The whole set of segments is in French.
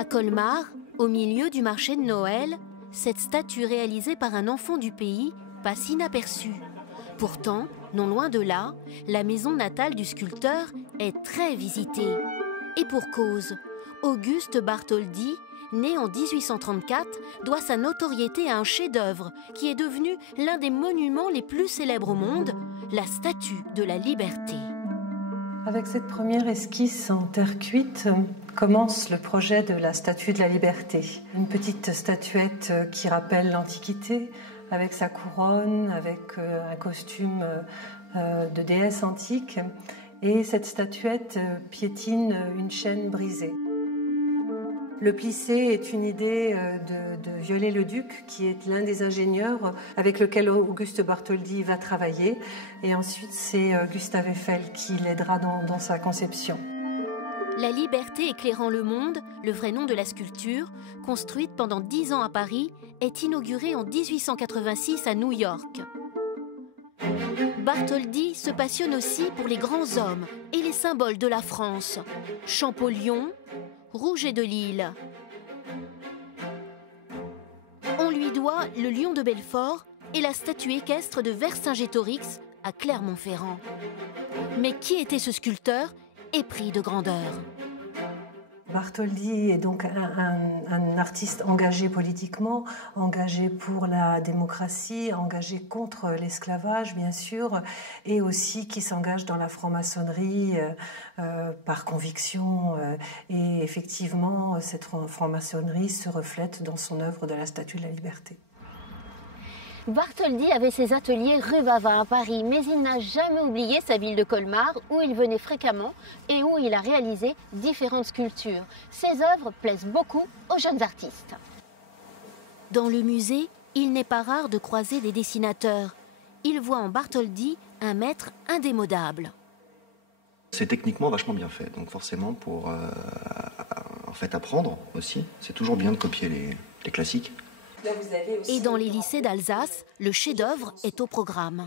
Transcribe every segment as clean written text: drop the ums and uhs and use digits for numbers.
À Colmar, au milieu du marché de Noël, cette statue réalisée par un enfant du pays passe inaperçue. Pourtant, non loin de là, la maison natale du sculpteur est très visitée. Et pour cause, Auguste Bartholdi, né en 1834, doit sa notoriété à un chef-d'œuvre qui est devenu l'un des monuments les plus célèbres au monde, la Statue de la Liberté. Avec cette première esquisse en terre cuite, commence le projet de la Statue de la Liberté. Une petite statuette qui rappelle l'Antiquité, avec sa couronne, avec un costume de déesse antique. Et cette statuette piétine une chaîne brisée. Le plissé est une idée de Viollet-le-Duc, qui est l'un des ingénieurs avec lequel Auguste Bartholdi va travailler. Et ensuite, c'est Gustave Eiffel qui l'aidera dans sa conception. La Liberté éclairant le monde, le vrai nom de la sculpture, construite pendant 10 ans à Paris, est inaugurée en 1886 à New York. Bartholdi se passionne aussi pour les grands hommes et les symboles de la France. Champollion, Rouget de Lille. On lui doit le lion de Belfort et la statue équestre de Vercingétorix à Clermont-Ferrand. Mais qui était ce sculpteur épris de grandeur? Bartholdi est donc un artiste engagé politiquement, engagé pour la démocratie, engagé contre l'esclavage bien sûr, et aussi qui s'engage dans la franc-maçonnerie par conviction. Et effectivement, cette franc-maçonnerie se reflète dans son œuvre de la Statue de la Liberté. Bartholdi avait ses ateliers rue Bavin à Paris, mais il n'a jamais oublié sa ville de Colmar, où il venait fréquemment et où il a réalisé différentes sculptures. Ses œuvres plaisent beaucoup aux jeunes artistes. Dans le musée, il n'est pas rare de croiser des dessinateurs. Ils voient en Bartholdi un maître indémodable. C'est techniquement vachement bien fait, donc forcément pour en fait apprendre aussi, c'est toujours bien de copier les classiques. Et dans les lycées d'Alsace, le chef-d'œuvre est au programme.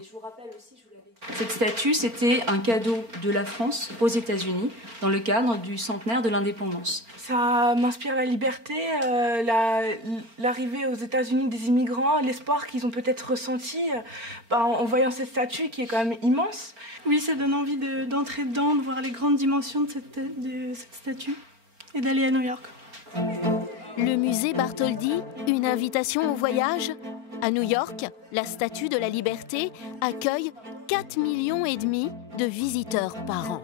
Cette statue, c'était un cadeau de la France aux États-Unis dans le cadre du centenaire de l'indépendance. Ça m'inspire la liberté, l'arrivée aux États-Unis des immigrants, l'espoir qu'ils ont peut-être ressenti en voyant cette statue qui est quand même immense. Oui, ça donne envie d'entrer dedans, de voir les grandes dimensions de cette statue et d'aller à New York. Le musée Bartholdi, une invitation au voyage? À New York, la Statue de la Liberté accueille 4,5 millions de visiteurs par an.